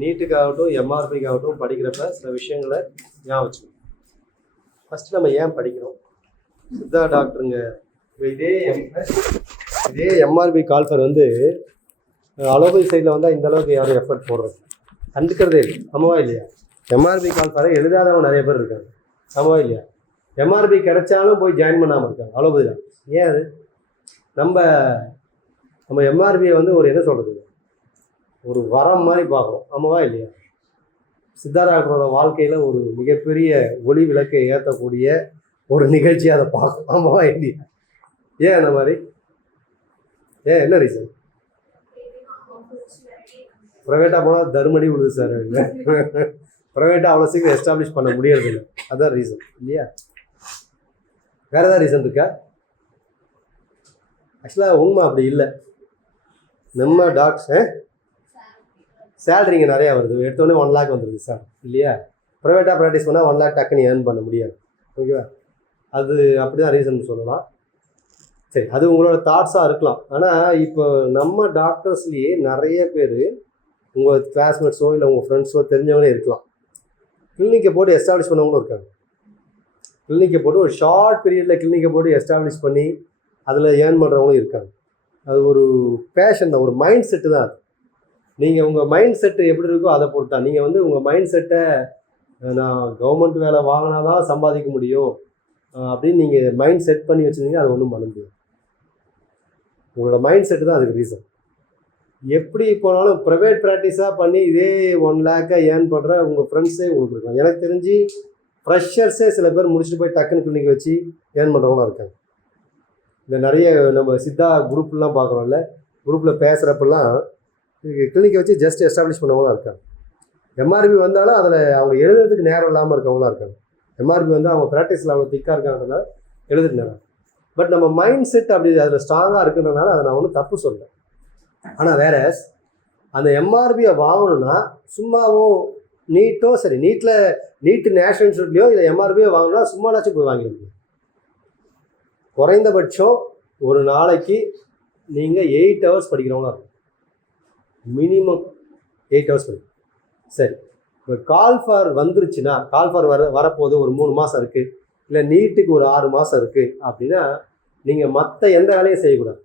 நீட்டுக்காகட்டும் எம்ஆர்பிக்காகட்டும் படிக்கிறப்ப சில விஷயங்களை ஞாபகம் வச்சுக்கணும். ஃபஸ்ட்டு நம்ம ஏன் படிக்கிறோம்? சித்தா டாக்டருங்க இதே எம்ஆர்பி கால்ஃபர் வந்து அலோபதி சைடில் வந்தால் இந்த அளவுக்கு யாரும் எஃபர்ட் போடுறது கண்டுக்கிறதே இல்லை. ஆமாவா இல்லையா? எம்ஆர்பி கால்ஃபரை எழுதாதவங்க நிறைய பேர் இருக்காங்க. ஆமாவா இல்லையா? எம்ஆர்பி கிடைச்சாலும் போய் ஜாயின் பண்ணாமல் இருக்காங்க அலோபதியில். ஏன் அது? நம்ம எம்ஆர்பியை வந்து ஒரு என்ன சொல்கிறது, ஒரு வரம் மாதிரி பார்க்குறோம். ஆமாவா இல்லையா? சித்தா டாக்டரோட வாழ்க்கையில் ஒரு மிகப்பெரிய ஒளி விளக்கை ஏற்றக்கூடிய ஒரு நிகழ்ச்சியை அதை பார்க்கும். ஆமாவா இல்லையா? ஏன் அந்த மாதிரி? ஏன் என்ன ரீசன்? ப்ரைவேட்டாக போனால் தர்மடி விடுது சார். ப்ரைவேட்டாக அவ்வளோ சீக்கிரம் எஸ்டாப்ளிஷ் பண்ண முடியறது இல்லை. அதுதான் ரீசன் இல்லையா? வேறு ஏதாவது ரீசன் இருக்கா? ஆக்சுவலாக உண்மை அப்படி இல்லை. நம்ம டாக்டர் சேலரிங்க நிறையா வருது. எடுத்தோடனே 1 lakh வந்துடுது சார் இல்லையா? ப்ரைவேட்டாக ப்ராக்டிஸ் பண்ணால் 1 lakh டக்குன்னு ஏர்ன் பண்ண முடியாது. ஓகேவா? அது அப்படி தான் ரீசன் சொல்லலாம். சரி, அது உங்களோட தாட்ஸாக இருக்கலாம். ஆனால் இப்போ நம்ம டாக்டர்ஸ்லேயே நிறைய பேர் உங்கள் கிளாஸ்மேட்ஸோ இல்லை உங்கள் ஃப்ரெண்ட்ஸோ தெரிஞ்சவங்களே இருக்கலாம். கிளினிக்கை போட்டு எஸ்டாப்ளிஷ் பண்ணவங்களும் இருக்காங்க. கிளினிக்கை போட்டு ஒரு ஷார்ட் பீரியடில் கிளினிக்கை போட்டு எஸ்டாப்ளிஷ் பண்ணி அதில் ஏர்ன் பண்ணுறவங்களும் இருக்காங்க. அது ஒரு பேஷன் தான், ஒரு மைண்ட் செட்டு தான் அது. நீங்கள் உங்கள் மைண்ட் செட்டு எப்படி இருக்கோ அதை பொறுத்து தான். நீங்கள் வந்து உங்கள் மைண்ட் செட்டை நான் கவர்மெண்ட் வேலை வாங்கினா தான் சம்பாதிக்க முடியும் அப்படின்னு நீங்கள் மைண்ட் செட் பண்ணி வச்சுருந்தீங்கன்னா அது ஒன்றும் பண்ண முடியாது. உங்களோட மைண்ட் செட்டு தான் அதுக்கு ரீசன். எப்படி போனாலும் ப்ரைவேட் ப்ராக்டிஸாக பண்ணி இதே 1 lakh ஏர்ன் பண்ணுற உங்கள் ஃப்ரெண்ட்ஸே உங்களுக்கு இருக்காங்க. எனக்கு தெரிஞ்சு ஃப்ரெஷர்ஸே சில பேர் முடிச்சுட்டு போய் டக்குன்னு கிளினிக் வச்சு ஏர்ன் பண்ணுறவங்களாம் இருக்காங்க. இந்த நிறைய நம்ம சித்தா குரூப்லாம் பார்க்குறோம்ல, குரூப்பில் பேசுகிறப்பெல்லாம் கிளினிக்கை வச்சு ஜஸ்ட் எஸ்டாப்ளிஷ் பண்ணவங்களாம் இருக்காங்க. எம்ஆர்பி வந்தாலும் அதில் அவங்க எழுதுறதுக்கு நேரம் இல்லாமல் இருக்கவங்களாம் இருக்காங்க. எம்ஆர்பி வந்து அவங்க ப்ராக்டிஸில் அவங்க திக்காக இருக்காங்கன்றதுனால எழுதுறதுக்கு நேரம். பட் நம்ம மைண்ட் செட் அப்படி அதில் ஸ்ட்ராங்காக இருக்குன்றதுனால அதை நான் ஒன்றும் தப்பு சொல்கிறேன். ஆனால் வேற அந்த எம்ஆர்பியை வாங்கணும்னா சும்மாவும் நீட்டோ சரி, நீட்டு நேஷனல் இன்ஸ்டியூட்லையோ இல்லை எம்ஆர்பியை வாங்கணும்னா சும்மானாச்சும் போய் வாங்கிட முடியும். குறைந்தபட்சம் ஒரு நாளைக்கு நீங்கள் 8 hours படிக்கிறவங்களா இருக்கும். மினிமம் 8 hours படிக்கும். சரி, இப்போ கால்ஃபார் வந்துருச்சுன்னா, கால்ஃபார் வரப்போது ஒரு 3 மாதம் இருக்குது, இல்லை நீட்டுக்கு ஒரு 6 மாதம் இருக்குது அப்படின்னா நீங்கள் மற்ற எந்த வேலையும் செய்யக்கூடாது.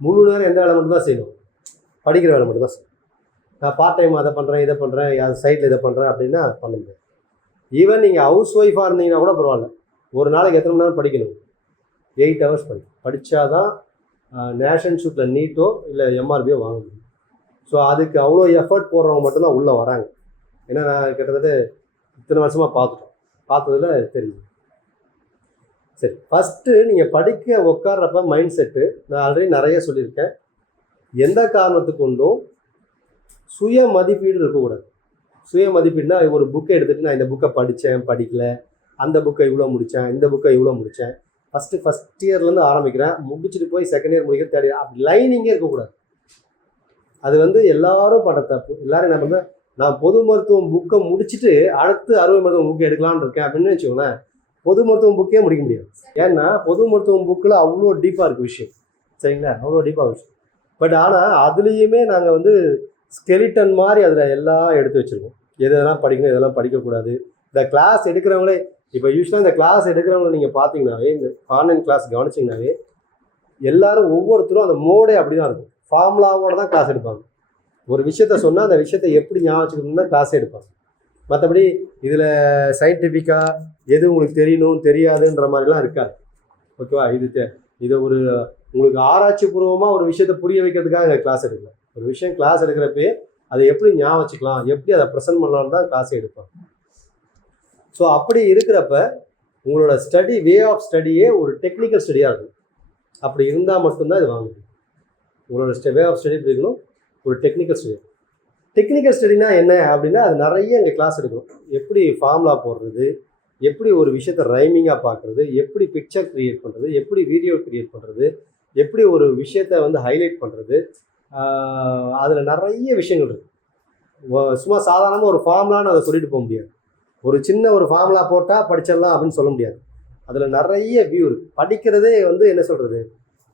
முழு நேரம் எந்த வேலை மட்டும் தான் செய்யணும்? படிக்கிற வேலை மட்டும் தான் செய்யணும். நான் பார்ட் டைம் அதை பண்ணுறேன் இதை பண்ணுறேன் சைட்டில் இதை பண்ணுறேன் அப்படின்னா பண்ண முடியாது. ஈவன் நீங்கள் ஹவுஸ் ஒய்ஃபாக இருந்தீங்கன்னா கூட பரவாயில்ல, ஒரு நாளைக்கு எத்தனை மணி நேரம் படிக்கணும்? 8 hours படித்தாதான் நேஷனல் இன்ஸ்டியூட்டில் நீட்டோ இல்லை எம்ஆர்பியோ வாங்க முடியும். ஸோ அதுக்கு அவ்வளோ எஃபர்ட் போடுறவங்க மட்டும்தான் உள்ளே வராங்க. ஏன்னா நான் கிட்டத்தட்ட இத்தனை வருஷமாக பார்த்ததில் தெரியுது. சரி, ஃபஸ்ட்டு நீங்கள் படிக்க உட்கார்றப்ப மைண்ட் செட்டு நான் ஆல்ரெடி நிறைய சொல்லியிருக்கேன். எந்த காரணத்துக்கு கொண்டும் சுய மதிப்பீடு இருக்கக்கூடாது. சுய மதிப்பீடுனா ஒரு புக்கை எடுத்துகிட்டு நான் இந்த புக்கை படித்தேன் படிக்கல, அந்த புக்கை இவ்வளோ முடித்தேன், இந்த புக்கை இவ்வளோ முடித்தேன், ஃபஸ்ட் இயர்லேருந்து ஆரம்பிக்கிறேன், முடிச்சுட்டு போய் செகண்ட் இயர் முடிக்க தேர்ட் இயர், அப்படி லைனிங்கே இருக்கக்கூடாது. அது வந்து எல்லாரும் பண்ற தப்பு. எல்லாரும் என்ன பண்ணுறேன், நான் பொது மருத்துவம் புக்கை முடிச்சுட்டு அடுத்து அறுவை மருத்துவம் புக்கை எடுக்கலான்னு இருக்கேன் அப்படின்னு வச்சுக்கோங்களேன். பொது மருத்துவம் புக்கே முடிக்க முடியாது. ஏன்னா பொது மருத்துவம் புக்கில் அவ்வளோ டீப்பாக இருக்குது விஷயம். சரிங்களா? அவ்வளோ டீப்பாக விஷயம். பட் ஆனால் அதுலேயுமே நாங்கள் வந்து ஸ்கெலிட்டன் மாதிரி அதில் எல்லாம் எடுத்து வச்சுருக்கோம். எதெல்லாம் படிக்கணும், எதெல்லாம் படிக்கக்கூடாது. இந்த கிளாஸ் எடுக்கிறவங்களே இப்போ யூஸ்வலாக இந்த கிளாஸ் எடுக்கிறவங்களை நீங்கள் பார்த்தீங்கன்னாவே, இந்த ஆன்லைன் கிளாஸ் கவனிச்சிங்கனாவே எல்லாரும் ஒவ்வொருத்தரும் அந்த மோடே அப்படி தான் இருக்கும். ஃபார்முலாவோடு தான் கிளாஸ் எடுப்பாங்க. ஒரு விஷயத்த சொன்னால் அந்த விஷயத்தை எப்படி ஞாபகம் வச்சுக்கணும்னு தான் கிளாஸே எடுப்பாங்க. மற்றபடி இதில் சயின்டிஃபிக்காக எது உங்களுக்கு தெரியணும் தெரியாதுன்ற மாதிரிலாம் இருக்காது. ஓகேவா? இது ஒரு உங்களுக்கு ஆராய்ச்சி பூர்வமாக ஒரு விஷயத்தை புரிய வைக்கிறதுக்காக எங்கள் கிளாஸ் எடுக்கல. ஒரு விஷயம் கிளாஸ் எடுக்கிறப்பே அதை எப்படி ஞாபகம் வச்சுக்கலாம், எப்படி அதை ப்ரெசென்ட் பண்ணலான்னு தான் கிளாஸே எடுப்பாங்க. ஸோ அப்படி இருக்கிறப்ப உங்களோட ஸ்டடி வே ஆஃப் ஸ்டடியே ஒரு டெக்னிக்கல் ஸ்டடியாக இருக்கும். அப்படி இருந்தால் மட்டும்தான் இது வாங்க முடியும். உங்களோட வே ஆஃப் ஸ்டடி எப்படி இருக்கணும்? ஒரு டெக்னிக்கல் ஸ்டடி. டெக்னிக்கல் ஸ்டடினா என்ன அப்படின்னா அது நிறைய எங்கள் கிளாஸ் எடுக்கணும். எப்படி ஃபார்முலா போடுறது, எப்படி ஒரு விஷயத்தை ரைமிங்காக பார்க்குறது, எப்படி பிக்சர் க்ரியேட் பண்ணுறது, எப்படி வீடியோ க்ரியேட் பண்ணுறது, எப்படி ஒரு விஷயத்தை வந்து ஹைலைட் பண்ணுறது, அதில் நிறைய விஷயங்கள் இருக்குது. சும்மா சாதாரணமாக ஒரு ஃபார்முலான்னு அதை சொல்லிட்டு போக முடியாது. ஒரு சின்ன ஒரு ஃபார்முலா போட்டால் படிச்சிடலாம் அப்படின்னு சொல்ல முடியாது. அதில் நிறைய வியூ இருக்குது. படிக்கிறதே வந்து என்ன சொல்கிறது,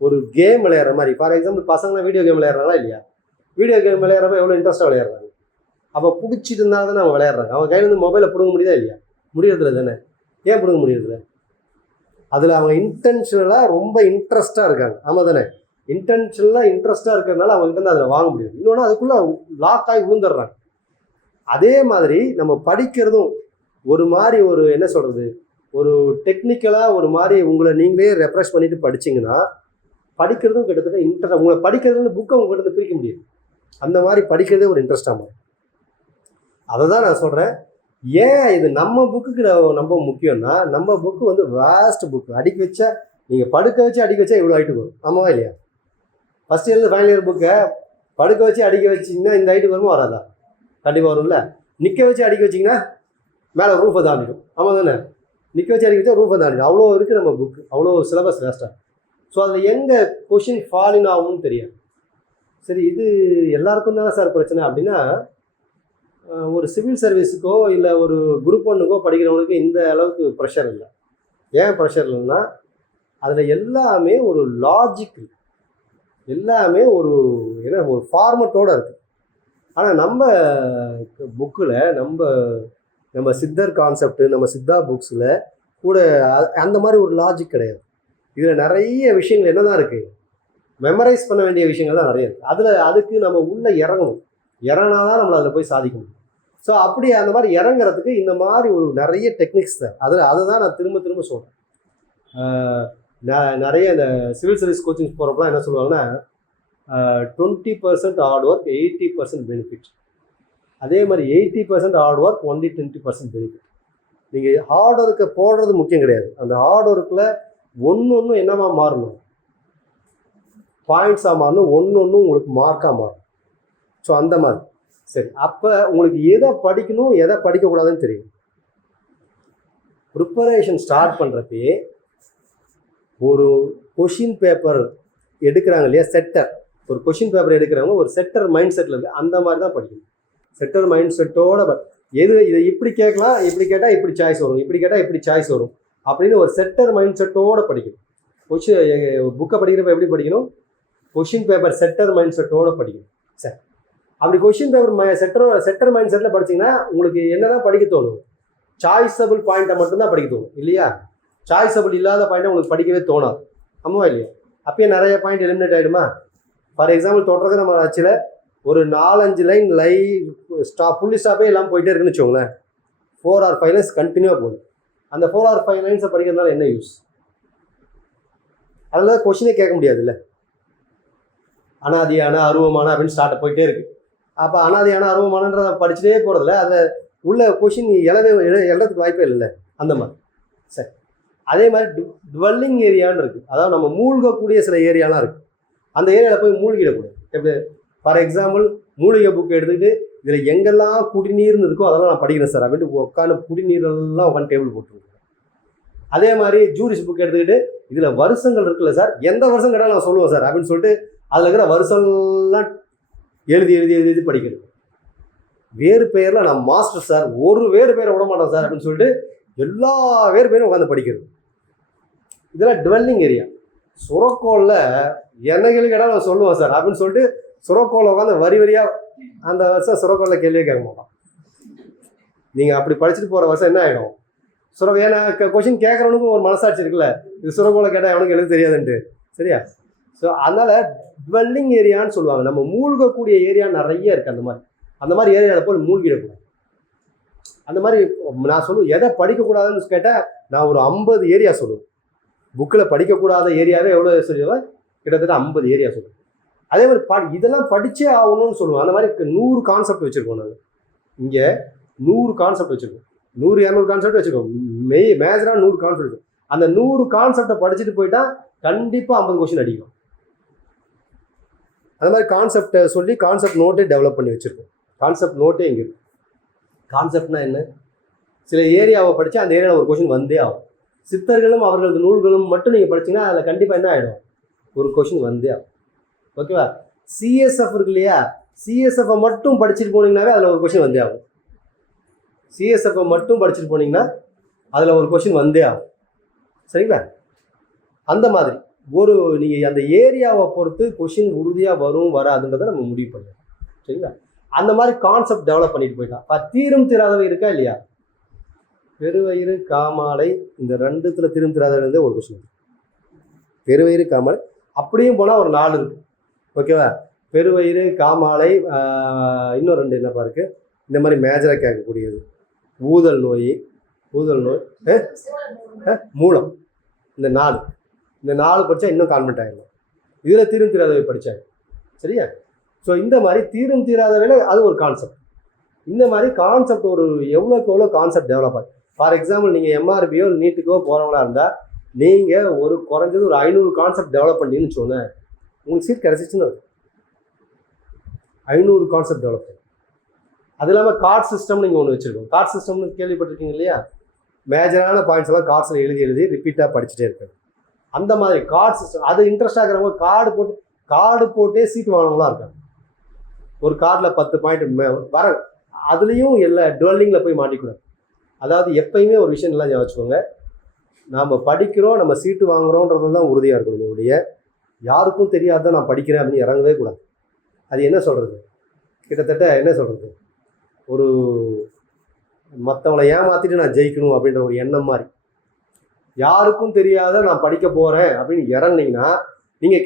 ஒரு கேம் விளையாடுற மாதிரி. ஃபார் எக்ஸாம்பிள் பசங்களாம் வீடியோ கேம் விளையாடுறாங்களா இல்லையா? வீடியோ கேம் விளையாடுறப்ப எவ்வளோ இன்ட்ரெஸ்ட்டாக விளையாடுறாங்க. அப்போ பிடிச்சிட்டு இருந்தால் தானே அவங்க விளையாடுறாங்க. அவன் கையிலேருந்து மொபைலை பிடுங்க முடியுதா இல்லையா? முடியறதில்ல தானே. ஏன் பிடுங்க முடியறதில்ல? அதில் அவங்க இன்டென்ஷனலாக ரொம்ப இன்ட்ரெஸ்ட்டாக இருக்காங்க. ஆமாம் தானே. இன்டென்ஷனலாக இன்ட்ரெஸ்ட்டாக இருக்கிறதுனால அவங்ககிட்ட இருந்து அதில் வாங்க முடியும். இன்னொன்று அதுக்குள்ளே லாக் ஆகி விழுந்துடுறாங்க. அதே மாதிரி நம்ம படிக்கிறதும் ஒரு மாதிரி ஒரு என்ன சொல்கிறது, ஒரு டெக்னிக்கலாக ஒரு மாதிரி உங்களை நீங்களே ரெஃப்ரெஷ் பண்ணிட்டு படிச்சிங்கன்னா படிக்கிறதும் கிட்டத்தட்ட உங்களை படிக்கிறதுல புக்கை உங்கள்கிட்ட பிரிக்க முடியும். அந்த மாதிரி படிக்கிறதே ஒரு இன்ட்ரெஸ்டாக மாறும். அதை தான் நான் சொல்கிறேன். ஏன் இது நம்ம புக்குக்கு ரொம்ப முக்கியம்னா, நம்ம புக்கு வந்து வேஸ்ட் புக்கு. அடுக்கி வச்சா நீங்கள் படுக்க வச்சு அடிக்க வச்சா இவ்வளோ ஹைட்டுக்கு வரும். ஆமாவா இல்லையா? ஃபஸ்ட் இயர்லேருந்து ஃபைனல் இயர் புக்கை படுக்க வச்சு அடிக்க வச்சிங்கன்னா இந்த ஹைட்டுக்கு வருமா வராதா? கண்டிப்பாக வரும்ல. நிற்க வச்சு அடிக்க வச்சிங்கன்னா மேலே ரூஃபை தாண்டிடும். ஆமாம் தானே. நிற்க வச்சு அடிக்க வச்சா ரூஃபை தாண்டிடும். அவ்வளோ இருக்குது நம்ம புக்கு. அவ்வளோ சிலபஸ் வேஸ்ட்டாக. ஸோ அதில் எங்கே கொஷின் ஃபாலின் ஆகும்னு தெரியாது. சரி, இது எல்லாருக்கும் தானே சார் பிரச்சனை அப்படின்னா, ஒரு சிவில் சர்வீஸுக்கோ இல்லை ஒரு குரூப் ஒன்றுக்கோ படிக்கிறவங்களுக்கு இந்த அளவுக்கு ப்ரெஷர் இல்லை. ஏன் ப்ரெஷர் இல்லைன்னா, அதில் எல்லாமே ஒரு லாஜிக், எல்லாமே ஒரு என்ன ஒரு ஃபார்மட்டோடு இருக்குது. ஆனால் நம்ம புக்கில் நம்ம சித்தர் கான்செப்ட், நம்ம சித்தா புக்ஸில் கூட அந்த மாதிரி ஒரு லாஜிக் கிடையாது. இதில் நிறைய விஷயங்கள் என்ன தான் இருக்குது, மெமரைஸ் பண்ண வேண்டிய விஷயங்கள் தான் நிறைய இருக்குது. அதுக்கு நம்ம உள்ளே இறங்கணும். இறங்கினா தான் நம்மளை அதில் போய் சாதிக்க முடியும். ஸோ அப்படி அந்த மாதிரி இறங்குறதுக்கு இந்த மாதிரி ஒரு நிறைய டெக்னிக்ஸ் தான். அதை தான் நான் திரும்ப திரும்ப சொல்கிறேன். நிறைய இந்த சிவில் சர்வீஸ் கோச்சிங் போகிறப்பலாம் என்ன சொல்லுவாங்கன்னா, 20% ஹார்ட் ஒர்க், 80% பெனிஃபிட். அதே மாதிரி 80% ஹார்ட் ஒர்க், only 20% பெனிஃபிட். நீங்கள் ஹார்ட் ஒர்க்கை போடுறது முக்கியம் கிடையாது. அந்த ஹார்ட் ஒர்க்கில் ஒன்று என்னவா மாறணும், பாயிண்ட்ஸாக மாறணும், ஒன்று உங்களுக்கு மார்க்காக மாறணும். ஸோ அந்த மாதிரி. சரி, அப்போ உங்களுக்கு எதை படிக்கணும் எதை படிக்கக்கூடாதுன்னு தெரியும். ப்ரிப்பரேஷன் ஸ்டார்ட் பண்ணுறப்பே ஒரு கொஷின் பேப்பர் எடுக்கிறாங்க இல்லையா, செட்டர், ஒரு கொஷின் பேப்பர் எடுக்கிறவங்க ஒரு செட்டர் மைண்ட் செட்டில் இருக்குது. அந்த மாதிரி தான் படிக்கணும். செட்டர் மைண்ட் செட்டோட இதை இப்படி கேட்கலாம், இப்படி கேட்டால் இப்படி சாய்ஸ் வரும், இப்படி கேட்டால் இப்படி சாய்ஸ் வரும் அப்படின்னு ஒரு செட்டர் மைண்ட் செட்டோடு படிக்கணும். புக்கை படிக்கிறப்ப எப்படி படிக்கணும், கொஷின் பேப்பர் செட்டர் மைண்ட் செட்டோடு படிக்கணும். சரி, அப்படி கொஷின் பேப்பர் செட்டர் மைண்ட் செட்டில் படிச்சிங்கன்னா உங்களுக்கு என்ன தான் படிக்க தோணும், சாய்ஸபிள் பாயிண்ட்டை மட்டும்தான் படிக்க தோணும் இல்லையா. சாய்ஸபிள் இல்லாத பாயிண்ட்டை உங்களுக்கு படிக்கவே தோணாது. ஆமாவா இல்லையா? அப்பயே நிறைய பாயிண்ட் எலிமினேட் ஆகிடுமா. ஃபார் எக்ஸாம்பிள் தொடர்றது நம்ம ஆச்சில் ஒரு 4-5 லைன் புள்ளி ஸ்டாப்பே எல்லாம் போயிட்டே இருக்குன்னு வச்சுக்கோங்களேன். 4 or 5 லைன்ஸ் கண்டினியூவாக போகுது. அந்த 4 or 5 லைன்ஸை படிக்கிறதுனால என்ன யூஸ்? அதில் கொஷினே கேட்க முடியாதுல்ல. அனாதியான அருவமான அப்படின்னு ஸ்டார்ட் போயிட்டே இருக்கு. அப்போ அனாதியான அருவமானன்றதை படிச்சுட்டே போகிறதில்ல, அதில் உள்ள கொஷின் எழுறதுக்கு வாய்ப்பே இல்லை. அந்த மாதிரி. சரி, அதே மாதிரி டுவெல்லிங் ஏரியான்னு இருக்குது. அதாவது நம்ம மூழ்கக்கூடிய சில ஏரியாலாம் இருக்குது. அந்த ஏரியாவில் போய் மூழ்கிடக்கூடாது. எப்படி, ஃபார் எக்ஸாம்பிள் மூலிகை புக் எடுத்துக்கிட்டு இதில் எங்கெல்லாம் குடிநீர்னு இருக்கோ அதெல்லாம் நான் படிக்கிறேன் சார் அப்படின்ட்டு உட்காந்து குடிநீரெல்லாம் உட்காந்து டேபிள் போட்டுருக்கேன். அதே மாதிரி ஜூரிஸ் புக் எடுத்துக்கிட்டு இதில் வருஷங்கள் இருக்குல்ல சார், எந்த வருஷம் கேட்டாலும் நான் சொல்லுவேன் சார் அப்படின்னு சொல்லிட்டு அதில் இருக்கிற வருஷங்கள்லாம் எழுதி படிக்கிறது. வேறு பெயரில் நான் மாஸ்டர் சார், ஒரு வேறு பெயரை விட மாட்டேன் சார் அப்படின்னு சொல்லிட்டு எல்லா வேறு பேரும் உட்காந்து படிக்கிறது. இதெல்லாம் டுவெல்லிங் ஏரியா. சுரக்கோளில் என்ன கேள்வி கேட்டாலும் நான் சொல்லுவேன் சார் அப்படின்னு சொல்லிட்டு சுரக்கோளை உட்காந்து வரியாக அந்த வருஷம் சுரக்கோளில் கேள்வியே கேட்க மாட்டான். நீங்கள் அப்படி படிச்சுட்டு போகிற வருஷம் என்ன ஆகிடும், ஏன்னா கொஷின் கேட்குறவனுக்கும் ஒரு மனசாட்சி இருக்குல்ல, இது சுரக்கோளை கேட்டால் அவனுக்கு எழுத தெரியாதுன்ட்டு. சரியா? ஸோ அதனால் டுவெல்லிங் ஏரியான்னு சொல்லுவாங்க. நம்ம மூழ்கக்கூடிய ஏரியா நிறைய இருக்குது. அந்த மாதிரி ஏரியாவில் போய் மூழ்கிடக்கூடாது. அந்த மாதிரி நான் சொல்லுவேன். எதை படிக்கக்கூடாதுன்னு கேட்டால் நான் ஒரு 50 ஏரியா சொல்லுவேன். புக்கில் படிக்கக்கூடாத ஏரியாவே எவ்வளோ சொல்லுவேன், கிட்டத்தட்ட 50 ஏரியா சொல்லுவேன். அதே மாதிரி இதெல்லாம் படித்தே ஆகணும்னு சொல்லுவோம். அந்த மாதிரி 100 கான்செப்ட் வச்சுருக்கோம். நாங்கள் இங்கே 100 கான்செப்ட் வச்சுருக்கோம். 100-200 கான்செப்ட் வச்சுருக்கோம். மேஜராக 100 கான்செப்ட். அந்த 100 கான்செப்டை படிச்சுட்டு போயிட்டால் கண்டிப்பாக 50 கொஸ்டின் அடிக்கும். அந்த மாதிரி கான்செப்டை சொல்லி கான்செப்ட் நோட்டே டெவலப் பண்ணி வச்சுருக்கோம். கான்செப்ட் நோட்டே இங்கே இருக்குது. கான்செப்ட்னா என்ன, சில ஏரியாவை படித்தா அந்த ஏரியாவில் ஒரு கொஷின் வந்தே ஆகும். சித்தர்களும் அவர்களது நூல்களும் மட்டும் நீங்கள் படிச்சிங்கன்னா அதில் கண்டிப்பாக என்ன ஆகிடும், ஒரு கொஷின் வந்தே ஆகும். ஓகேவா? சிஎஸ்எஃப் இருக்கு இல்லையா, சிஎஸ்எஃப்பை மட்டும் படிச்சுட்டு போனீங்கன்னாவே அதில் ஒரு கொஷின் வந்தே ஆகும். சிஎஸ்எஃப்பை மட்டும் படிச்சுட்டு போனீங்கன்னா அதில் ஒரு கொஷின் வந்தே ஆகும். சரிங்களா? அந்த மாதிரி நீங்கள் அந்த ஏரியாவை பொறுத்து கொஷின் உறுதியாக வரும் வராதுன்றதை நம்ம முடிவு பண்ணலாம். சரிங்களா? அந்த மாதிரி கான்செப்ட் டெவலப் பண்ணிட்டு போயிட்டான். தீரும் தீராதவை இருக்கா இல்லையா? பெருவயிறு காமாலை இந்த ரெண்டுத்துல தீரும் தீராதவை ஒரு கொஸ்டின். பெருவயிறு காமாலை அப்படியும் போனால் ஒரு 4 இருக்கு. ஓகேவா? பெருவயிறு காமாலை, இன்னும் 2 என்னப்பா இருக்கு இந்த மாதிரி மேஜராக கேட்கக்கூடியது. ஊதல் நோய் மூலம். இந்த 4 படித்தா இன்னும் கான்வென்ட் ஆகிடலாம். இதில் தீரும் தீராதவை படித்தாங்க. சரியா? ஸோ இந்த மாதிரி தீரும் தீராதவையில் அது ஒரு கான்செப்ட். இந்த மாதிரி கான்செப்ட் ஒரு எவ்வளோக்கு எவ்வளோ கான்செப்ட் டெவலப் ஆகும். ஃபார் எக்ஸாம்பிள் நீங்கள் எம்ஆர்பியோ நீட்டுக்கோ போகிறவங்களா இருந்தால் நீங்கள் குறைஞ்சது ஒரு 500 கான்செப்ட் டெவலப் பண்ணின்னு சொன்னேன், உங்களுக்கு சீட் கிடச்சிச்சுன்னு 500 கான்செப்ட் டெவலப் பண்ணி. அது இல்லாமல் கார்ட் சிஸ்டம் நீங்கள் ஒன்று வச்சுருக்கோம். கார்ட் சிஸ்டம்னு கேள்விப்பட்டிருக்கீங்க இல்லையா? மேஜரான பாயிண்ட்ஸ் எல்லாம் கார்ட்ஸில் எழுதி ரிப்பீட்டாக படிச்சுட்டே இருக்காங்க. அந்த மாதிரி கார்ட் சிஸ்டம் அது இன்ட்ரெஸ்ட் ஆகிறவங்க கார்டு போட்டே சீட் வாங்கினவங்களாம் இருக்காங்க. ஒரு கார்டில் 10 பாயிண்ட் வர, அதுலேயும் எல்லா டுவெல்லிங்கில் போய் மாட்டிக்கூடாது. அதாவது எப்பயுமே ஒரு விஷயம் நல்லா வச்சுக்கோங்க, நாம் படிக்கிறோம், நம்ம சீட்டு வாங்குகிறோன்றது தான் உறுதியாக இருக்கணும் ஒழிய யாருக்கும் தெரியாத நான் படிக்கிறேன் அப்படின்னு இறங்கவே கூடாது. அது என்ன சொல்கிறது, கிட்டத்தட்ட என்ன சொல்கிறது, ஒரு மற்றவங்களை ஏமாற்றிட்டு நான் ஜெயிக்கணும் அப்படின்ற ஒரு எண்ணம் மாதிரி. யாருக்கும் தெரியாத நான் படிக்க போகிறேன் அப்படின்னு இறங்குனீங்கன்னா நீங்கள்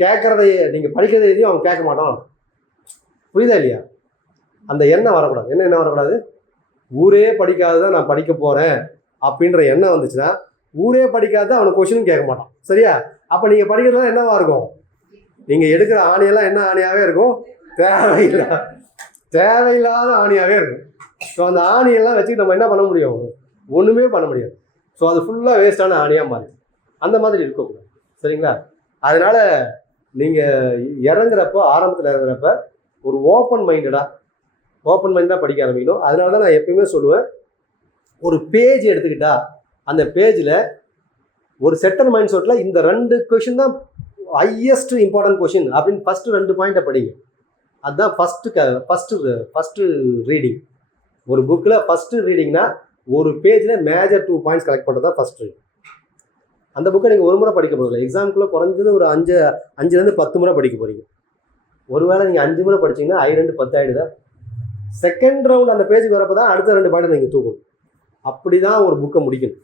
படிக்கிறத எதையும் அவன் கேட்க மாட்டான். புரியுதா இல்லையா? அந்த எண்ணம் வரக்கூடாது. என்ன வரக்கூடாது? ஊரே படிக்காததான் நான் படிக்க போகிறேன் அப்படின்ற எண்ணம் வந்துச்சுன்னா ஊரே படிக்காத அவனை கொஸ்டினும் கேட்க மாட்டான். சரியா? அப்போ நீங்கள் படிக்கிறதுலாம் என்னவா இருக்கும்? நீங்கள் எடுக்கிற ஆணியெல்லாம் என்ன ஆணியாகவே இருக்கும்? தேவையில்லாத ஆணியாகவே இருக்கும். ஸோ அந்த ஆணியெல்லாம் வச்சுக்கிட்டு நம்ம என்ன பண்ண முடியும்? ஒன்றுமே பண்ண முடியாது. ஸோ அது ஃபுல்லாக வேஸ்டான ஆணியாக மாறி அந்த மாதிரி இருக்கக்கூடாது. சரிங்களா? அதனால் நீங்கள் ஆரம்பத்தில் இறங்குறப்ப ஒரு ஓப்பன் மைண்டடாக படிக்க ஆரம்பிக்கணும். அதனால தான் நான் எப்பயுமே சொல்லுவேன், ஒரு பேஜ் எடுத்துக்கிட்டா அந்த பேஜில் ஒரு செட்டல் மைண்ட் செட்டில் இந்த 2 கொஷின் தான் ஹையஸ்ட் இம்பார்ட்டன்ட் கொஷின் அப்படின்னு ஃபஸ்ட்டு 2 பாயிண்ட்டை படிங்க. அதுதான் ஃபஸ்ட்டு ரீடிங். ஒரு புக்கில் ஃபஸ்ட்டு ரீடிங்னா ஒரு பேஜில் மேஜர் 2 பாயிண்ட்ஸ் கலெக்ட் பண்ணுறது தான் ஃபஸ்ட் ரீடிங். அந்த புக்கை நீங்கள் ஒரு முறை படிக்க போகிறதில்ல, எக்ஸாமுக்குள்ளே குறைஞ்சது ஒரு 5 10 முறை படிக்க போகிறீங்க. ஒருவேளை நீங்கள் 5 முறை படிச்சிங்கன்னா 2 10 ஆகிடுதா? செகண்ட் ரவுண்ட் அந்த பேஜுக்கு வரப்போ தான் அடுத்த 2 பாயிண்ட் நீங்கள் தூக்கணும். அப்படி தான் ஒரு புக்கை முடிக்கணும்.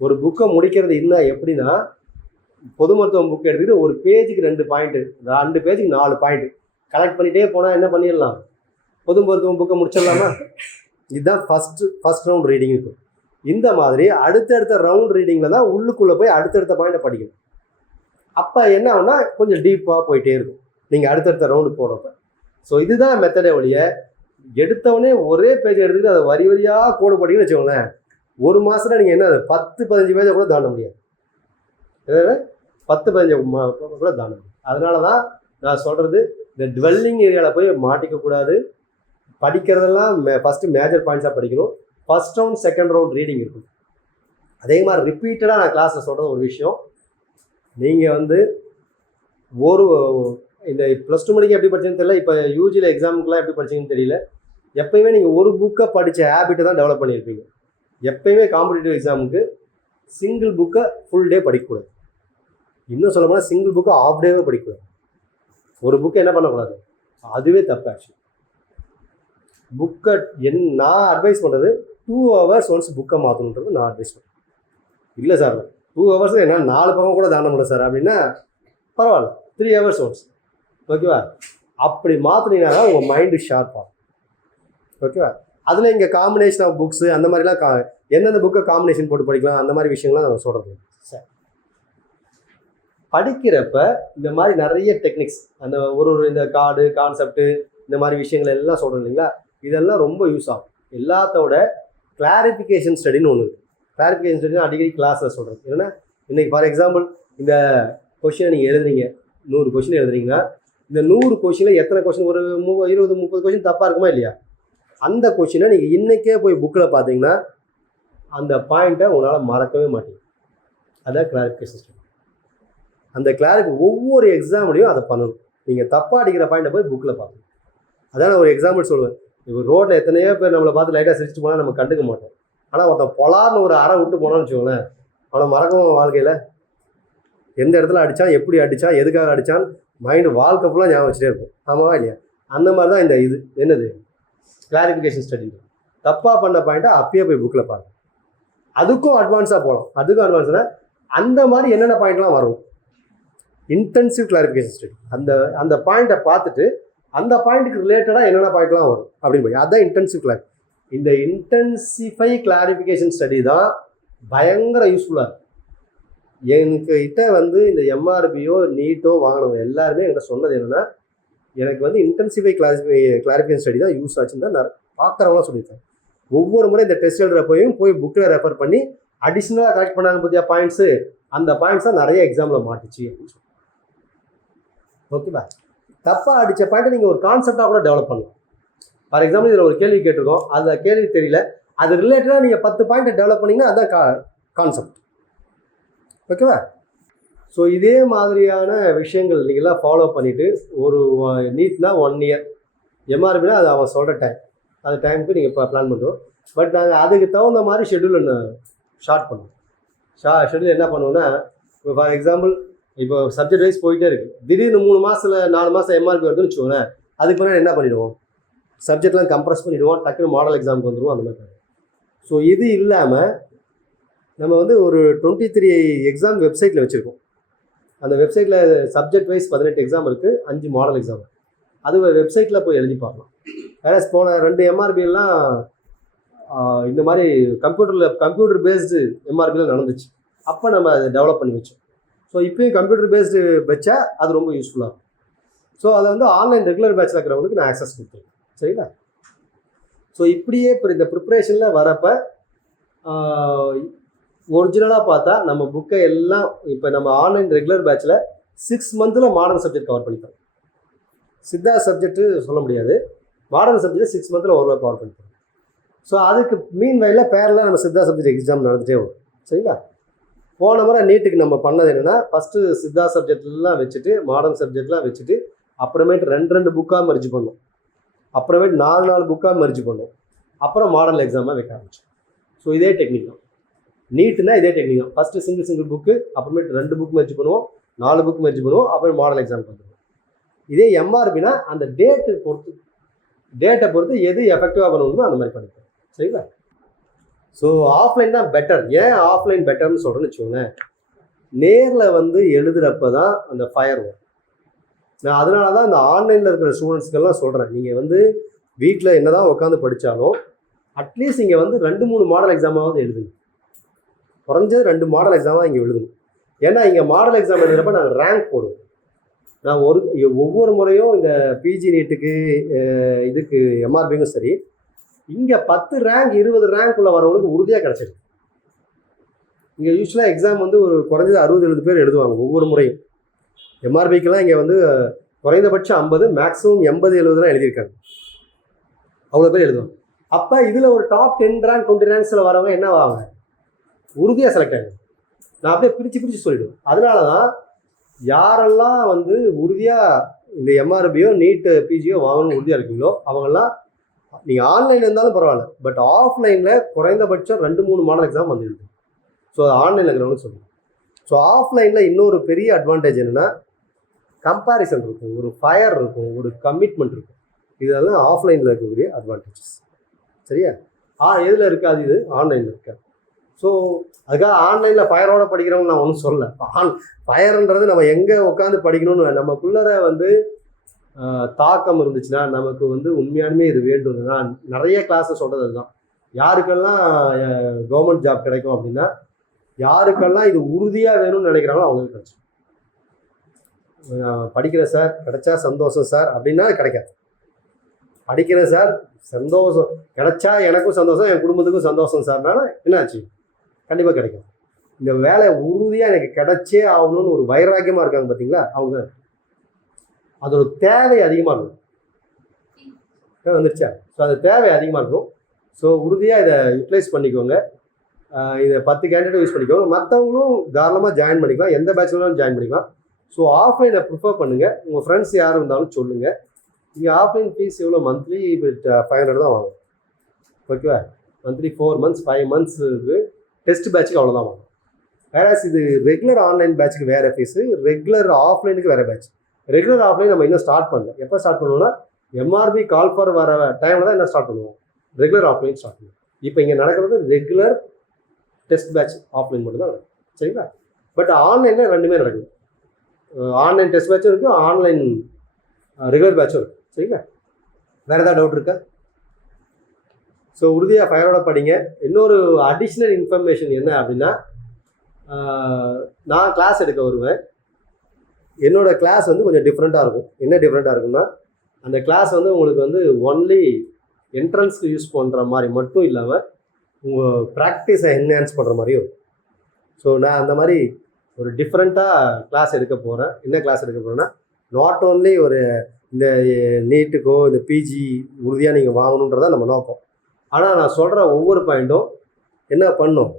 ஒரு புக்கை முடிக்கிறது இன்னும் எப்படின்னா, பொது மருத்துவம் புக் எடுத்துக்கிட்டு ஒரு பேஜுக்கு 2 பாயிண்ட்டு, 2 பேஜுக்கு 4 பாயிண்ட்டு கலெக்ட் பண்ணிகிட்டே போனால் என்ன பண்ணிடலாம்? பொது மருத்துவம் புக்கை முடிச்சிடலாமா? இதுதான் ஃபஸ்ட் ரவுண்ட் ரீடிங் இருக்கும். இந்த மாதிரி அடுத்தடுத்த ரவுண்ட் ரீடிங்கில் தான் உள்ளுக்குள்ளே போய் அடுத்தடுத்த பாயிண்ட்டை படிக்கணும். அப்போ என்ன ஆகுனா கொஞ்சம் டீப்பாக போயிட்டே இருக்கும் நீங்கள் அடுத்தடுத்த ரவுண்டு போகிறப்ப. ஸோ இதுதான் மெத்தடே ஒழிய எடுத்தவொடனே ஒரே பேஜ் எடுத்துக்கிட்டு அதை வரி வரியாக கோடு போட்டிங்கன்னு வச்சுக்கோங்களேன், ஒரு மாதத்தில் நீங்கள் என்ன 10-15 பேஜை கூட தாண்ட முடியாது. 10-15 கூட தாண்ட முடியும். அதனால தான் நான் சொல்கிறது, இந்த டுவெல்லிங் ஏரியாவில் போய் மாட்டிக்கக்கூடாது. படிக்கிறதெல்லாம் ஃபஸ்ட்டு மேஜர் பாயிண்ட்ஸாக படிக்கணும். First round second round reading இருக்கும். அதே மாதிரி ரிப்பீட்டடாக நான் கிளாஸில் சொல்கிறது ஒரு விஷயம், நீங்கள் ஒரு இந்த +2 மணிக்கு எப்படி படிச்சேன்னு தெரியல, இப்போ யூஜியில் எக்ஸாமுக்குலாம் எப்படி படிச்சிங்கன்னு தெரியல. எப்பயுமே நீங்கள் ஒரு புக்கை படித்த ஹேபிட்டை தான் டெவலப் பண்ணியிருப்பீங்க. எப்பயுமே காம்படிட்டிவ் எக்ஸாமுக்கு சிங்கிள் புக்கை ஃபுல் டே படிக்கக்கூடாது. இன்னும் சொல்ல போனால் சிங்கிள் புக்கை ஆஃப் டேவே படிக்கக்கூடாது. ஒரு புக்கை என்ன பண்ணக்கூடாது, அதுவே தப்பு. ஆக்சுவலி புக்கை நான் அட்வைஸ் பண்ணுறது 2 hours ஒன்ஸ் புக்கை மாற்றணுன்றது நான் அட்வைஸ் பண்ணுறேன். இல்லை சார் 2 hours என்ன 4 பக்கம் கூட தாண்ட முடியல சார் அப்படின்னா பரவாயில்ல, 3 hours ஒன்ஸ். ஓகேவா? அப்படி மாற்றினீங்கன்னா தான் உங்கள் மைண்டு ஷார்ப் ஆகும். ஓகேவா? அதில் இங்கே காம்பினேஷன் ஆஃப் புக்ஸு அந்த மாதிரிலாம் எந்தெந்த புக்கை காம்பினேஷன் போட்டு படிக்கலாம் அந்த மாதிரி விஷயங்கள்லாம் நம்ம சொல்கிறது. சார் படிக்கிறப்ப இந்த மாதிரி நிறைய டெக்னிக்ஸ், அந்த ஒரு இந்த கார்டு கான்செப்ட்டு இந்த மாதிரி விஷயங்கள் எல்லாம் சொல்கிறோம் இல்லைங்களா, இதெல்லாம் ரொம்ப யூஸ் ஆகும். எல்லாத்தோட கிளாரிஃபிகேஷன் ஸ்டடின்னு ஒன்று இருக்குது. கிளாரிஃபிகேஷன் ஸ்டடின்னு அடிக்கடி கிளாஸில் சொல்கிறது. ஏன்னா இன்றைக்கி ஃபார் எக்ஸாம்பிள் இந்த கொஷினை நீங்கள் எழுதுறீங்க, 100 கொஷின் எழுதுறீங்கன்னா இந்த 100 கொஷினில் எத்தனை கொஷின், ஒரு 20-30 கொஷின் தப்பாக இருக்குமா இல்லையா? அந்த கொஷினை நீங்கள் இன்றைக்கே போய் புக்கில் பார்த்தீங்கன்னா அந்த பாயிண்ட்டை உங்களால் மறக்கவே மாட்டீங்க. அதான் கிளாரிஃபிகேஷன் ஸ்டடி. அந்த ஒவ்வொரு எக்ஸாம்லையும் அதை பண்ணணும். நீங்கள் தப்பாக அடிக்கிற பாயிண்ட்டை போய் புக்கில் பார்க்கணும். அதான் நான் ஒரு எக்ஸாம்பிள் சொல்லுவேன். இப்போ ரோட்டில் எத்தனையோ பேர் நம்மளை பார்த்து லைட்டாக சிரிச்சுட்டு போனால் நம்ம கண்டுக்க மாட்டோம். ஆனால் ஒருத்தன் பொலார்னு ஒரு அறை விட்டு போனான்னு வச்சுக்கோங்களேன், அவனை மறக்கவும் வாழ்க்கையில் எந்த இடத்துல அடித்தான், எப்படி அடித்தான், எதுக்காக அடித்தான், மைண்டு வாழ்க்கை ஃபுல்லாக ஞாபகம் வச்சுட்டே இருக்கும். ஆமாவா இல்லையா? அந்த மாதிரி தான் இந்த இது என்னது கிளாரிஃபிகேஷன் ஸ்டடி. தப்பாக பண்ண பாயிண்ட்டை அப்பயே போய் புக்கில் பாருங்கள். அதுக்கும் அட்வான்ஸாக போகலாம். அதுக்கும் அட்வான்ஸ்னா அந்த மாதிரி என்னென்ன பாயிண்ட்லாம் வரும், இன்டென்சிவ் கிளாரிஃபிகேஷன் ஸ்டடி. அந்த பாயிண்ட்டை பார்த்துட்டு அந்த பாயிண்ட்டுக்கு ரிலேட்டடாக என்னென்ன பாயிண்ட்லாம் வரும் அப்படின்னு போய் அதுதான் இன்டென்சிவ் கிளாரி. இந்த இன்டென்சிஃபை கிளாரிஃபிகேஷன் ஸ்டடி தான் பயங்கர யூஸ்ஃபுல்லாக இருக்கும். என்கிட்ட வந்து இந்த எம்ஆர்பியோ நீட்டோ வாங்கினவங்க எல்லாருமே என்கிட்ட சொன்னது என்னென்னா, எனக்கு வந்து இன்டென்சிஃபை கிளாரிஃபிகேஷன் ஸ்டடி தான் யூஸ் ஆச்சுன்னு தான் நான் பார்க்குறவங்களாம் சொல்லியிருக்கேன். ஒவ்வொரு முறை இந்த டெஸ்ட் எழுதுறப்பையும் போய் புக்கில் ரெஃபர் பண்ணி அடிஷ்னலாக கரெக்ட் பண்ணாங்க பற்றியா பாயிண்ட்ஸு, அந்த பாயிண்ட்ஸ் தான் நிறைய எக்ஸாமில் மாட்டுச்சு அப்படின்னு சொல்லி. ஓகேவா? தப்பாக அடித்த பாயிண்ட்டை நீங்கள் ஒரு கான்செப்டாக கூட டெவலப் பண்ணலாம். ஃபார் எக்ஸாம்பிள் இதில் ஒரு கேள்வி கேட்டிருக்கோம், அந்த கேள்வி தெரியல, அது ரிலேட்டடாக நீங்கள் 10 பாயிண்ட்டை டெவலப் பண்ணிங்கன்னா அதுதான் கான்செப்ட். ஓகேவா? ஸோ இதே மாதிரியான விஷயங்கள் நீங்களாம் ஃபாலோ பண்ணிவிட்டு ஒரு நீட்னா 1 இயர், எம்ஆர்பினா அது அவன் சொல்கிற டைம், அந்த டைமுக்கு நீங்கள் இப்போ பிளான் பண்ணுறோம். பட் நாங்கள் அதுக்கு தகுந்த மாதிரி ஷெட்யூல் ஒன்று ஷார்ட் பண்ணுவோம். ஷெட்யூல் என்ன பண்ணுவோன்னா, இப்போ ஃபார் எக்ஸாம்பிள் இப்போ சப்ஜெக்ட் வைஸ் போயிட்டே இருக்குது, திடீர்னு 3 மாதத்தில் 4 மாதம் எம்ஆர்பி வருதுன்னு வச்சுக்கோங்களேன், அதுக்கு முன்னாடி என்ன பண்ணிவிடுவோம், சப்ஜெக்ட்லாம் கம்ப்ரஸ் பண்ணிவிடுவோம், டக்குன்னு மாடல் எக்ஸாமுக்கு வந்துடுவோம், அந்த மாதிரி. ஸோ இது இல்லாமல் நம்ம வந்து ஒரு 23 எக்ஸாம் வெப்சைட்டில் வச்சுருக்கோம். அந்த வெப்சைட்டில் சப்ஜெக்ட் வைஸ் 18 எக்ஸாம் இருக்குது, 5 மாடல் எக்ஸாம். அது வெப்சைட்டில் போய் எழுதி பார்க்கலாம். வேறு போன 2 எம்ஆர்பிலாம் இந்த மாதிரி கம்ப்யூட்டர் பேஸ்டு எம்ஆர்பியில் நடந்துச்சு. அப்போ நம்ம அதை டெவலப் பண்ணி வச்சோம். ஸோ இப்போயும் கம்ப்யூட்டர் பேஸ்டு வச்சா அது ரொம்ப யூஸ்ஃபுல்லாக இருக்கும். ஸோ அதை வந்து ஆன்லைன் ரெகுலர் பேட்சில் இருக்கிறவங்களுக்கு நான் ஆக்சஸ் கொடுத்துருக்கேன். சரிங்களா? ஸோ இப்படியே இப்போ இந்த ப்ரிப்ரேஷனில் வரப்போ ஒரிஜினலாக பார்த்தா நம்ம புக்கை எல்லாம் இப்போ நம்ம ஆன்லைன் ரெகுலர் பேட்சில் 6 மந்தில் மாடர்ன் சப்ஜெக்ட் கவர் பண்ணித்தரோம். சித்தா சப்ஜெக்ட்டு சொல்ல முடியாது, மாடர்ன் சப்ஜெக்ட் 6 மந்தில் ஓரளவு கவர் பண்ணித்தரோம். ஸோ அதுக்கு மீன் வயலில் பேரலாக நம்ம சித்தா சப்ஜெக்ட் எக்ஸாம் நடந்துகிட்டே வரும். சரிங்களா? போன முறை நீட்டுக்கு நம்ம பண்ணது என்னென்னா, ஃபஸ்ட்டு சித்தா சப்ஜெக்ட்லாம் வச்சுட்டு மாடர்ன் சப்ஜெக்ட்லாம் வச்சுட்டு அப்புறமேட்டு 2 புக்காக மர்ஜ் பண்ணோம், அப்புறமேட்டு 4 புக்காக மர்ஜ் பண்ணோம், அப்புறம் மாடல் எக்ஸாமாக வைக்க ஆரம்பிச்சோம். ஸோ இதே டெக்னிக் தான் நீட்டுனா, இதே டெக்னிக் தான். ஃபஸ்ட்டு சிங்கிள் புக்கு, அப்புறமேட்டு 2 புக் மர்ஜ் பண்ணுவோம், 4 புக் மர்ஜ் பண்ணுவோம், அப்புறம் மாடல் எக்ஸாமுக்கு வந்துடுவோம். இதே எம்ஆர்பினா அந்த டேட்டை பொறுத்து எது எஃபெக்டிவாக பண்ணணுமோ அந்த மாதிரி பண்ணிப்போம். சரிங்களா? ஸோ ஆஃப்லைன் தான் பெட்டர். ஏன் ஆஃப்லைன் பெட்டர்னு சொல்கிறேன்னு வச்சுக்கோங்க, நேரில் வந்து எழுதுகிறப்ப தான் அந்த ஃபயர் வரும். நான் அதனால தான் இந்த ஆன்லைனில் இருக்கிற ஸ்டூடெண்ட்ஸ்க்கெல்லாம் சொல்கிறேன், நீங்கள் வந்து வீட்டில் என்ன தான் உட்காந்து படித்தாலும் அட்லீஸ்ட் இங்கே வந்து 2-3 மாடல் எக்ஸாமாவது எழுதுங்க. குறைஞ்சது 2 மாடல் எக்ஸாமாக இங்கே எழுதுங்க. ஏன்னா இங்கே மாடல் எக்ஸாம் எழுதுகிறப்ப நாங்கள் ரேங்க் போடுவோம். நான் ஒவ்வொரு முறையும் இந்த பிஜி நீட்டுக்கு இதுக்கு எம்ஆர்பிக்கும் சரி, இங்கே 10 ரேங்க் 20 ரேங்க்குள்ளே வரவங்களுக்கு உறுதியாக கிடச்சிருக்கு. இங்கே யூஸ்வலாக எக்ஸாம் வந்து ஒரு குறைஞ்சது 60-70 பேர் எழுதுவாங்க ஒவ்வொரு முறையும். எம்ஆர்பிக்கெல்லாம் இங்கே வந்து குறைந்தபட்சம் 50, மேக்ஸிமம் 80-70 தான் எழுதியிருக்காங்க. அவ்வளோ பேர் எழுதுவாங்க. அப்போ இதில் ஒரு டாப் 10 ரேங்க் 20 ரேங்க்ஸில் வரவங்க என்ன ஆவாங்க, உறுதியாக செலக்ட் ஆகிடும். நான் அப்படியே பிரித்து சொல்லிவிடுவேன். அதனால தான் யாரெல்லாம் வந்து உறுதியாக இந்த எம்ஆர்பியோ நீட்டு பிஜியோ வாங்கணும்னு உறுதியாக இருக்கீங்களோ அவங்கெல்லாம் நீங்கள் ஆன்லைனில் இருந்தாலும் பரவாயில்ல, பட் ஆஃப்லைனில் குறைந்தபட்சம் 2-3 மாடல் எக்ஸாம் வந்து எழுதும். ஸோ அது ஆன்லைனில் இருக்கிறவங்க சொல்லுங்கள். ஸோ ஆஃப்லைனில் இன்னொரு பெரிய அட்வான்டேஜ் என்னென்னா, கம்பேரிசன் இருக்கும், ஒரு ஃபயர் இருக்கும், ஒரு கமிட்மெண்ட் இருக்கும். இதெல்லாம் ஆஃப்லைனில் இருக்கக்கூடிய அட்வான்டேஜஸ். சரியா? எதில் இருக்காது, இது ஆன்லைனில் இருக்காது. ஸோ அதுக்காக ஆன்லைனில் ஃபயரோட படிக்கிறவங்க நான் ஒன்றும் சொல்லலை. ஃபயர்ன்றது நம்ம எங்கே உட்காந்து படிக்கணும்னு நமக்குள்ளே வந்து தாக்கம் இருந்துச்சுன்னா, நமக்கு வந்து உண்மையானுமே இது வேண்டும்னா, நிறைய கிளாஸஸ் சொல்கிறது அதுதான். யாருக்கெல்லாம் கவர்மெண்ட் ஜாப் கிடைக்கும் அப்படின்னா, யாருக்கெல்லாம் இது உறுதியாக வேணும்னு நினைக்கிறாங்களோ அவங்களுக்கு கிடைச்சிடும். படிக்கிறேன் சார், கிடைச்சா சந்தோஷம் சார் அப்படின்னா கிடைக்காது. படிக்கிறேன் சார், சந்தோஷம் கிடைச்சா எனக்கும் சந்தோஷம், என் குடும்பத்துக்கும் சந்தோஷம் சார்னால என்னாச்சு, கண்டிப்பாக கிடைக்கும். இந்த வேலை உறுதியாக எனக்கு கிடைச்சே ஆகணும்னு ஒரு வைராக்கியமாக இருக்காங்க பார்த்தீங்களா, அவங்க அதோட தேவை அதிகமாக இருக்கும். வந்துருச்சா? ஸோ அது தேவை அதிகமாக இருக்கும். ஸோ உறுதியாக இதை யூட்டிலைஸ் பண்ணிக்கோங்க. இதை 10 கேண்டிடேட் யூஸ் பண்ணிக்கோங்க. மற்றவங்களும் தாராளமாக ஜாயின் பண்ணிக்கலாம், எந்த பேச்சுலரும் ஜாயின் பண்ணிக்கலாம். ஸோ ஆஃப்லைனை ப்ரிஃபர் பண்ணுங்கள். உங்கள் ஃப்ரெண்ட்ஸ் யார் இருந்தாலும் சொல்லுங்கள். இங்கே ஆஃப்லைன் ஃபீஸ் எவ்வளோ, மந்த்லி 500 தான் வாங்கும். ஓகேவா? மந்த்லி 4 months 5 monthsக்கு டெஸ்ட் பேட்சுக்கு அவ்வளோதான் வாங்கும். வேறு இது ரெகுலர் ஆன்லைன் பேட்சுக்கு வேறு ஃபீஸு, ரெகுலர் ஆஃப்லைனுக்கு வேறு பேட்ச். ரெகுலர் ஆஃப்லைன் நம்ம இன்னும் ஸ்டார்ட் பண்ணல. எப்போ ஸ்டார்ட் பண்ணுவோம்னா எம்ஆர்பி கால் ஃபார் வர டைமில் தான் என்ன ஸ்டார்ட் பண்ணுவோம், ரெகுலர் ஆஃப்லைன் ஸ்டார்ட் பண்ணுவோம். இப்போ இங்கே நடக்கிறது ரெகுலர் டெஸ்ட் பேட்ச் ஆஃப்லைன் மட்டும் தான் நடக்கும். சரிங்களா? பட் ஆன்லைனில் ரெண்டுமே நடக்குது. ஆன்லைன் டெஸ்ட் பேட்சும் இருக்குது, ஆன்லைன் ரெகுலர் பேட்சும் இருக்குது. சரிங்களா? வேறு ஏதாவது டவுட் இருக்கா? ஸோ உறுதியாக ஃபயரோட படிங்க. இன்னொரு அடிஷ்னல் இன்ஃபர்மேஷன் என்ன அப்படின்னா, நான் கிளாஸ் எடுக்க வருவேன். என்னோடய கிளாஸ் வந்து கொஞ்சம் டிஃப்ரெண்ட்டாக இருக்கும். என்ன டிஃப்ரெண்ட்டாக இருக்குன்னா, அந்த கிளாஸ் வந்து உங்களுக்கு வந்து ஒன்லி என்ட்ரன்ஸ்க்கு யூஸ் பண்ணுற மாதிரி மட்டும் இல்லாமல் உங்கள் ப்ராக்டிஸை என்ஹான்ஸ் பண்ணுற மாதிரியும் இருக்கும். ஸோ நான் அந்த மாதிரி ஒரு டிஃப்ரெண்ட்டாக கிளாஸ் எடுக்க போகிறேன். என்ன கிளாஸ் எடுக்க போகிறேன்னா, நாட் ஓன்லி ஒரு இந்த நீட்டுக்கோ இந்த பிஜி உறுதியாக நீங்கள் வாங்கணுன்றதான் நம்ம நோக்கம். ஆனால் நான் சொல்கிற ஒவ்வொரு பாயிண்ட்டும் என்ன பண்ணும்,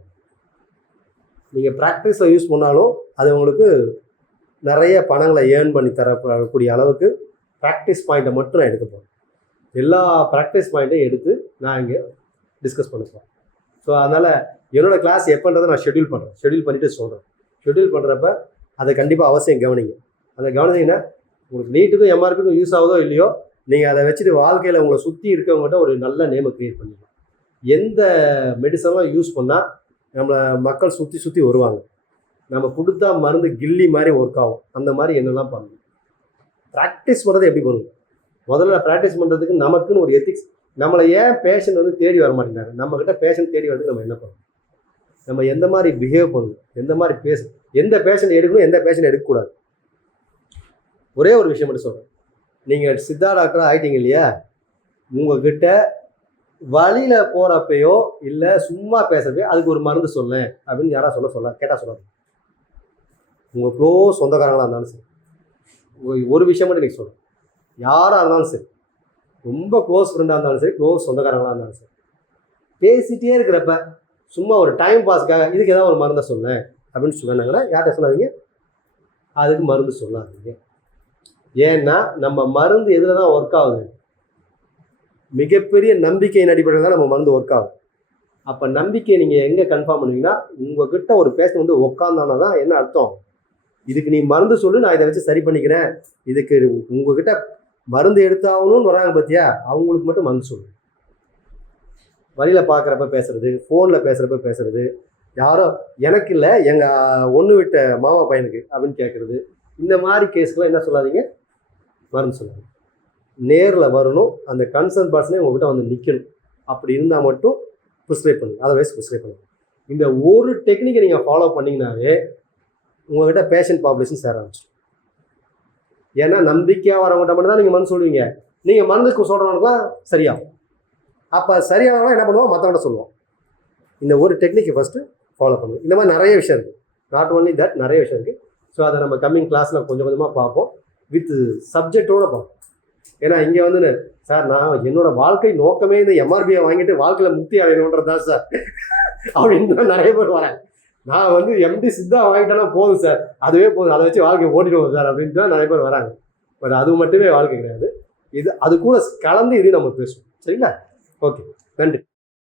நீங்கள் ப்ராக்டிஸை யூஸ் பண்ணாலும் அது உங்களுக்கு நிறைய பணங்களை ஏர்ன் பண்ணி தரக்கூடிய அளவுக்கு ப்ராக்டிஸ் பாயிண்ட்டை மட்டும் நான் எடுக்க போகிறேன். எல்லா ப்ராக்டிஸ் பாயிண்ட்டையும் எடுத்து நான் இங்கே டிஸ்கஸ் பண்ண போகிறேன். ஸோ அதனால் என்னோடய கிளாஸ் எப்போன்றதை நான் ஷெட்யூல் பண்ணுறேன். ஷெட்யூல் பண்ணிவிட்டு சொல்கிறேன். ஷெட்யூல் பண்ணுறப்ப அதை கண்டிப்பாக அவசியம் கவனிங்க. அதை கவனிச்சிங்கன்னா உங்களுக்கு நீட்டுக்கும் எம்ஆர்பிக்கும் யூஸ் ஆகுதோ இல்லையோ, நீங்கள் அதை வச்சுட்டு வாழ்க்கையில் உங்களை சுற்றி இருக்கவங்ககிட்ட ஒரு நல்ல நேமை க்ரியேட் பண்ணிடலாம். எந்த மெடிசன்லாம் யூஸ் பண்ணால் நம்மளை மக்கள் சுற்றி சுற்றி வருவாங்க, நம்ம கொடுத்தா மருந்து கில்லி மாதிரி ஒர்க் ஆகும், அந்த மாதிரி என்னெல்லாம் பண்ணணும். ப்ராக்டிஸ் பண்ணுறது எப்படி பண்ணணும், முதல்ல ப்ராக்டிஸ் பண்ணுறதுக்கு நமக்குன்னு ஒரு எத்திக்ஸ். நம்மளை ஏன் பேஷண்ட் வந்து தேடி வர மாட்டேங்கிறாங்க, நம்மக்கிட்ட பேஷண்ட் தேடி வரதுக்கு நம்ம என்ன பண்ணணும், நம்ம எந்த மாதிரி பிஹேவ் பண்ணணும், எந்த மாதிரி எந்த பேஷண்ட் எடுக்கணும், எந்த பேஷண்ட் எடுக்கக்கூடாது. ஒரே ஒரு விஷயம் மட்டும் சொல்கிறேன். நீங்கள் சித்தா டாக்டராக ஆகிட்டீங்க இல்லையா, உங்ககிட்ட வழியில் போகிறப்பையோ இல்லை சும்மா பேசுறப்போ அதுக்கு ஒரு மருந்து சொல்லேன் அப்படின்னு யாராவது கேட்டால் சொல்லாது. உங்கள் க்ளோஸ் சொந்தக்காரங்களாக இருந்தாலும் சரி, ஒரு விஷயம் மட்டும் நீங்கள் சொல்கிறேன், யாராக இருந்தாலும் சரி, ரொம்ப க்ளோஸ் ஃப்ரெண்டாக இருந்தாலும் சரி, க்ளோஸ் சொந்தக்காரங்களாக இருந்தாலும் சரி, பேசிகிட்டே இருக்கிறப்ப சும்மா ஒரு டைம் பாஸ்க்காக இதுக்கு ஏதாவது ஒரு மருந்தை சொன்னேன் அப்படின்னு சொன்னாங்கன்னா யார்கிட்ட சொல்லாதீங்க, அதுக்கு மருந்து சொல்லாதீங்க. ஏன்னா நம்ம மருந்து எதில் தான் ஒர்க் ஆகுது, மிகப்பெரிய நம்பிக்கையின் அடிப்படையில் தான் நம்ம மருந்து ஒர்க் ஆகும். அப்போ நம்பிக்கையை நீங்கள் எங்கே கன்ஃபார்ம் பண்ணுவீங்கன்னா, உங்ககிட்ட ஒரு பேஷண்ட் வந்து உட்காந்தானா தான் என்ன அர்த்தம், இதுக்கு நீ மருந்து சொல்லு, நான் இதை வச்சு சரி பண்ணிக்கிறேன், இதுக்கு உங்ககிட்ட மருந்து எடுத்தாகணும்னு வராங்க பார்த்தியா, அவங்களுக்கு மட்டும் மருந்து சொல்லு. வழியில் பார்க்குறப்ப பேசுறது, ஃபோனில் பேசுகிறது, யாரோ எனக்கு இல்லை எங்கள் ஒன்று விட்ட மாமா பையனுக்கு அப்படின்னு கேட்குறது, இந்த மாதிரி கேஸ்க்கெலாம் என்ன சொல்லாதீங்க, மருந்து சொல்லாதீங்க. நேரில் வரணும், அந்த கன்சர்ன் பர்சனே உங்கள்கிட்ட வந்து நிற்கணும். அப்படி இருந்தால் மட்டும் ப்ரிஸ்கிரைப் பண்ணுங்க, அதர்வைஸ் ப்ரிஸ்கிரைப் பண்ணுங்க. இந்த ஒரு டெக்னிக்கை நீங்கள் ஃபாலோ பண்ணிங்கனாவே உங்கள்கிட்ட பேஷண்ட் பாப்புலேஷன் சேர ஆரம்பிச்சிடும். ஏன்னா நம்பிக்கையாக வரவங்கள்ட்ட மட்டும் தான் நீங்கள் மருந்து சொல்லுவீங்க. நீங்கள் மருந்துக்கு சொல்கிறவங்களுக்குலாம் சரியாகும். அப்போ சரியானவங்க என்ன பண்ணுவோம், மற்றவங்கள்ட்ட சொல்லுவோம். இந்த ஒரு டெக்னிக்கை ஃபஸ்ட்டு ஃபாலோ பண்ணுவோம். இந்த மாதிரி நிறைய விஷயம் இருக்குது, நாட் ஓன்லி தட், நிறைய விஷயம் இருக்குது. ஸோ அதை நம்ம கம்மிங் கிளாஸில் கொஞ்சம் கொஞ்சமாக பார்ப்போம், வித் சப்ஜெக்டோடு பார்ப்போம். ஏன்னா இங்கே வந்து சார் நான் என்னோடய வாழ்க்கை நோக்கமே இந்த எம்ஆர்பியை வாங்கிட்டு வாழ்க்கையில் முக்தி அடையணுன்றதான் சார் அப்படின்னு நிறைய பேர் வரேன். நான் வந்து எம்டி சித்தா வாங்கிட்டேன்னா போதும் சார், அதுவே போதும், அதை வச்சு வாழ்க்கையை ஓட்டிடுவோம் சார் அப்படின்ட்டு தான் நிறைய பேர் வராங்க. பட் அது மட்டுமே வாழ்க்கை கிடையாது, இது அது கூட கலந்து இது நம்ம பேசுவோம். சரிங்களா? ஓகே, நன்றி.